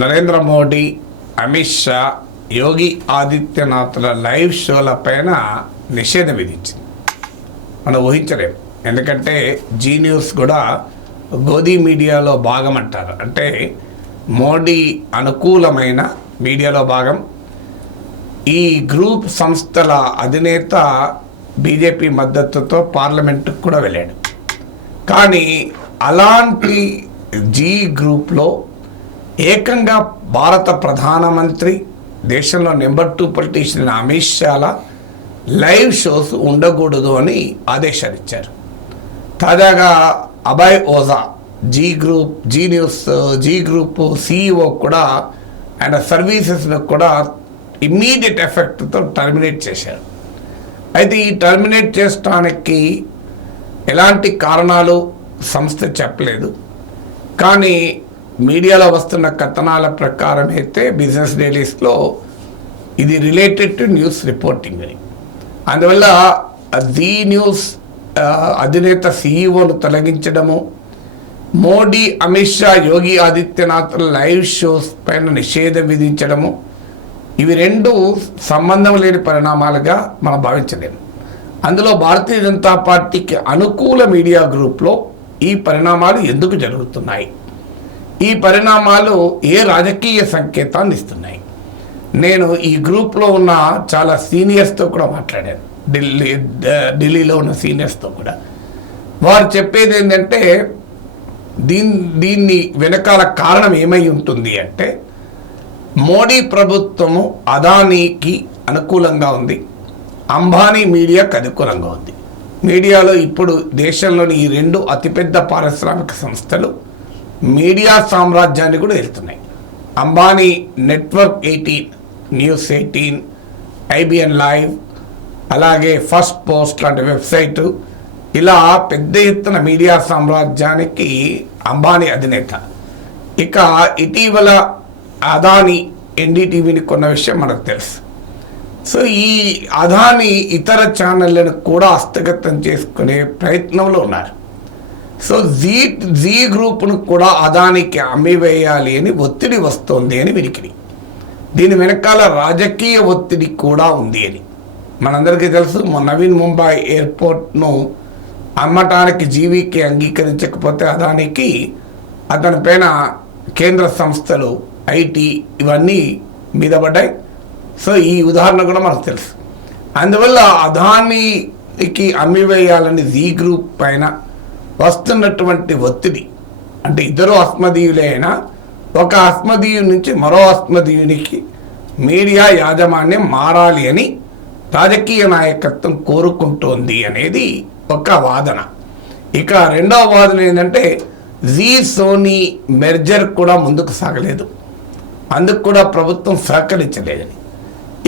నరేంద్ర మోడీ, అమిత్ షా, యోగి ఆదిత్యనాథ్ల live షోల పైన నిషేధం విధించింది. మనం ఊహించలేము. ఎందుకంటే జీ న్యూస్ కూడా గోధీ మీడియాలో భాగం అంటారు. అంటే మోడీ అనుకూలమైన మీడియాలో భాగం. ఈ గ్రూప్ సంస్థల అధినేత బీజేపీ మద్దతుతో పార్లమెంటుకు కూడా వెళ్ళాడు. కానీ అలాంటి జీ గ్రూప్లో ఏకంగా భారత ప్రధానమంత్రి, దేశంలో నెంబర్ 2 పొలిటీషియన్ అమిత్ షాల లైవ్ షోస్ ఉండకూడదు అని ఆదేశాలు ఇచ్చారు. తాజాగా అభయ్ ఓజా జీ గ్రూప్ CEO కూడా ఆయన సర్వీసెస్ను కూడా ఇమ్మీడియట్ ఎఫెక్ట్తో టర్మినేట్ చేశారు. అయితే ఈ టర్మినేట్ చేయడానికి ఎలాంటి కారణాలు సంస్థ చెప్పలేదు. కానీ మీడియాలో వస్తున్న కథనాల ప్రకారం అయితే బిజినెస్ డైలీస్లో ఇది రిలేటెడ్ టు న్యూస్ రిపోర్టింగ్ అని. అందువల్ల జీ న్యూస్ అధినేత CEOను తొలగించడము, మోడీ, అమిత్ షా, యోగి ఆదిత్యనాథ్ లైవ్ షోస్ పైన నిషేధం విధించడము, ఇవి రెండు సంబంధం లేని పరిణామాలుగా మనం భావించలేము. అందులో భారతీయ జనతా పార్టీకి అనుకూల మీడియా గ్రూప్లో ఈ పరిణామాలు ఎందుకు జరుగుతున్నాయి? ఈ పరిణామాలు ఏ రాజకీయ సంకేతాన్ని ఇస్తున్నాయి? నేను ఈ గ్రూప్లో ఉన్న చాలా సీనియర్స్తో కూడా మాట్లాడాను. ఢిల్లీలో ఉన్న సీనియర్స్తో కూడా. వారు చెప్పేది ఏంటంటే దీన్ని వెనకాల కారణం ఏమై ఉంటుంది అంటే, మోడీ ప్రభుత్వము అదానీకి అనుకూలంగా ఉంది, అంబానీ మీడియాకు అనుకూలంగా ఉంది. మీడియాలో ఇప్పుడు దేశంలోని ఈ రెండు అతిపెద్ద పారిశ్రామిక సంస్థలు మీడియా సామ్రాజ్యాన్ని కూడా వెళ్తున్నాయి. Ambani network 18, news 18, IBN live, అలాగే ఫస్ట్ పోస్ట్ లాంటి వెబ్సైటు, ఇలా పెద్ద ఎత్తున మీడియా సామ్రాజ్యానికి అంబానీ అధినేత. ఇక ఇటీవల అదానీ NDTVని కొన్న విషయం మనకు తెలుసు. సో ఈ అదానీ ఇతర ఛానళ్లను కూడా హస్తగతం చేసుకునే ప్రయత్నంలో ఉన్నారు. సో జీ గ్రూప్ను కూడా అదానికి అమ్మివేయాలి అని ఒత్తిడి వస్తోంది అని వినికిడి. దీని వెనకాల రాజకీయ ఒత్తిడి కూడా ఉంది అని మనందరికీ తెలుసు. నవీన్ ముంబై ఎయిర్పోర్ట్ను అమ్మటానికి జీవీకి అంగీకరించకపోతే అదానికి అతని పైన కేంద్ర సంస్థలు, IT ఇవన్నీ మీద పడ్డాయి. సో ఈ ఉదాహరణ కూడా మనకు తెలుసు. అందువల్ల అదానికి అమ్మివేయాలని జీ గ్రూప్ పైన వస్తున్నటువంటి ఒత్తిడి, అంటే ఇద్దరు అస్మదీయులే అయినా ఒక అస్మదీయుని నుంచి మరో అస్మదీయునికి మీడియా యాజమాన్యం మారాలి అని రాజకీయ నాయకత్వం కోరుకుంటోంది అనేది ఒక వాదన. ఇక రెండవ వాదన ఏంటంటే జీ సోనీ మెర్జర్ కూడా ముందుకు సాగలేదు, అందుకు కూడా ప్రభుత్వం సహకరించలేదని.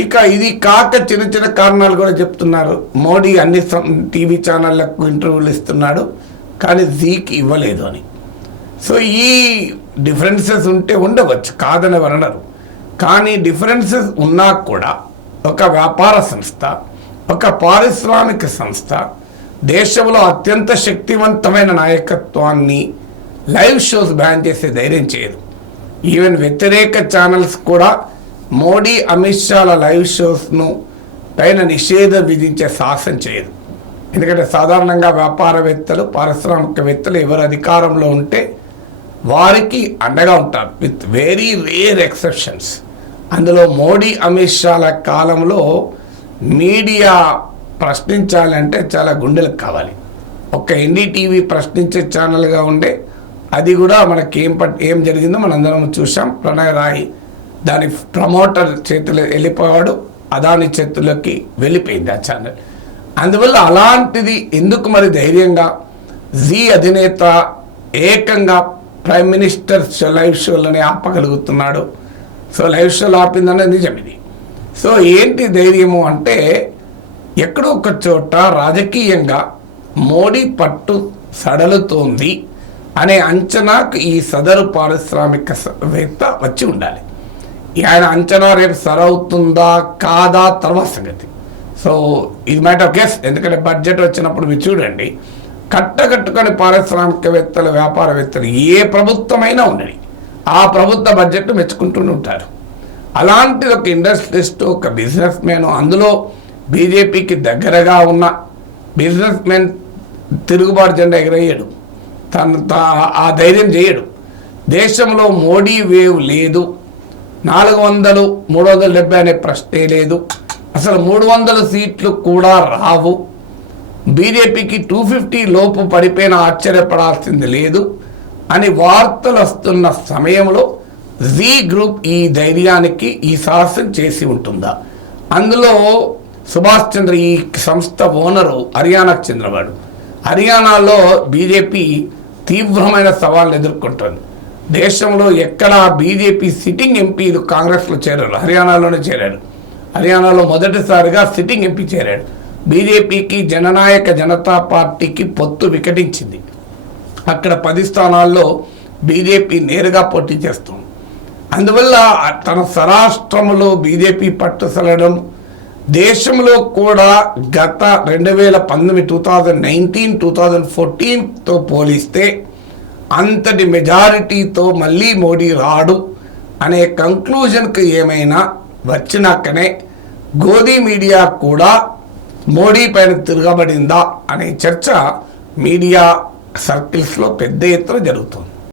ఇక ఇది కాక చిన్న చిన్న కారణాలు కూడా చెప్తున్నారు. మోడీ అన్ని టీవీ ఛానళ్లకు ఇంటర్వ్యూలు ఇస్తున్నాడు, కానీ జీకి ఇవ్వలేదు అని. సో ఈ డిఫరెన్సెస్ ఉంటే ఉండవచ్చు, కాదని అనరు. కానీ డిఫరెన్సెస్ ఉన్నా కూడా ఒక వ్యాపార సంస్థ, ఒక పారిశ్రామిక సంస్థ దేశంలో అత్యంత శక్తివంతమైన నాయకత్వాన్ని లైవ్ షోస్ బ్యాన్ చేసే ధైర్యం చేయదు. ఈవెన్ వ్యతిరేక ఛానల్స్ కూడా మోడీ, అమిత్ షాల లైవ్ షోస్ను పైన నిషేధం విధించే సాహసం చేయదు. ఎందుకంటే సాధారణంగా వ్యాపారవేత్తలు, పారిశ్రామికవేత్తలు ఎవరు అధికారంలో ఉంటే వారికి అండగా ఉంటారు, విత్ వెరీ రేర్ ఎక్సెప్షన్స్. అందులో మోడీ, అమిత్ షాల కాలంలో మీడియా ప్రశ్నించాలంటే చాలా గుండెలకు కావాలి. ఒక NDTV ప్రశ్నించే ఛానల్గా ఉండే, అది కూడా మనకి ఏం జరిగిందో మనందరం చూసాం. ప్రణయ్ రాయ్ దాని ప్రమోటర్ చేతులు వెళ్ళిపోయాడు, అదాని చేతుల్లోకి వెళ్ళిపోయింది ఆ ఛానల్. అందువల్ల అలాంటిది ఎందుకు మరి ధైర్యంగా జీ అధినేత ఏకంగా ప్రైమ్ మినిస్టర్ లైవ్ షోలని ఆపగలుగుతున్నాడు? సో లైవ్ షోలు ఆపిందన్నది నిజం ఇది. సో ఏంటి ధైర్యము అంటే, ఎక్కడో ఒక చోట రాజకీయంగా మోడీ పట్టు సడలుతోంది అనే అంచనాకు ఈ సదరు పారిశ్రామికవేత్త వచ్చి ఉండాలి. ఆయన అంచనా రేపు సరవుతుందా కాదా తర్వాత సంగతి. సో ఇది మ్యాటర్ ఆఫ్ గెస్. ఎందుకంటే బడ్జెట్ వచ్చినప్పుడు మీరు చూడండి, కట్టకట్టుకొని పారిశ్రామికవేత్తలు, వ్యాపారవేత్తలు, ఏ ప్రభుత్వమైనా ఉండని ఆ ప్రభుత్వ బడ్జెట్ మెచ్చుకుంటూనే ఉంటారు. అలాంటి ఒక ఇండస్ట్రియలిస్ట్, ఒక బిజినెస్ మ్యాన్, అందులో బీజేపీకి దగ్గరగా ఉన్న బిజినెస్ మ్యాన్ తిరుగుబాటు జెండా ఎగరేయడు, ఆ ధైర్యం చేయడు. దేశంలో మోడీ వేవ్ లేదు, 400 370 అనే ప్రశ్నే లేదు, అసలు 300 సీట్లు కూడా రావు, బీజేపీకి 250 లోపు పడిపోయిన ఆశ్చర్యపడాల్సింది లేదు అని వార్తలు వస్తున్న సమయంలో జీ గ్రూప్ ఈ ధైర్యానికి ఈ సాహసం చేసి ఉంటుందా? అందులో సుభాష్ చంద్ర ఈ సంస్థ ఓనరు హర్యానాకు చెందినవాడు. హర్యానాలో బీజేపీ తీవ్రమైన సవాళ్ళను ఎదుర్కొంటుంది. దేశంలో ఎక్కడ బీజేపీ సిట్టింగ్ ఎంపీలు కాంగ్రెస్లో చేరారు, హర్యానాలోనే చేరాడు. హర్యానాలో మొదటిసారిగా సిట్టింగ్ ఎంపీ చేరాడు. బీజేపీకి జననాయక జనతా పార్టీకి పొత్తు వికటించింది. అక్కడ 10 స్థానాల్లో బీజేపీ నేరుగా పోటీ చేస్తుంది. అందువల్ల తన స్వరాష్ట్రంలో బీజేపీ పట్టుసలడం, దేశంలో కూడా గత 2019 2019 2014తో పోలిస్తే అంతటి మెజారిటీతో మళ్ళీ మోడీ రాడు అనే కంక్లూజన్కి ఏమైనా వచ్చినాకనే గోదీ మీడియా కూడా మోడీ పైన తిరగబడిందా అనే చర్చ మీడియా సర్కిల్స్లో పెద్ద ఎత్తున జరుగుతుంది.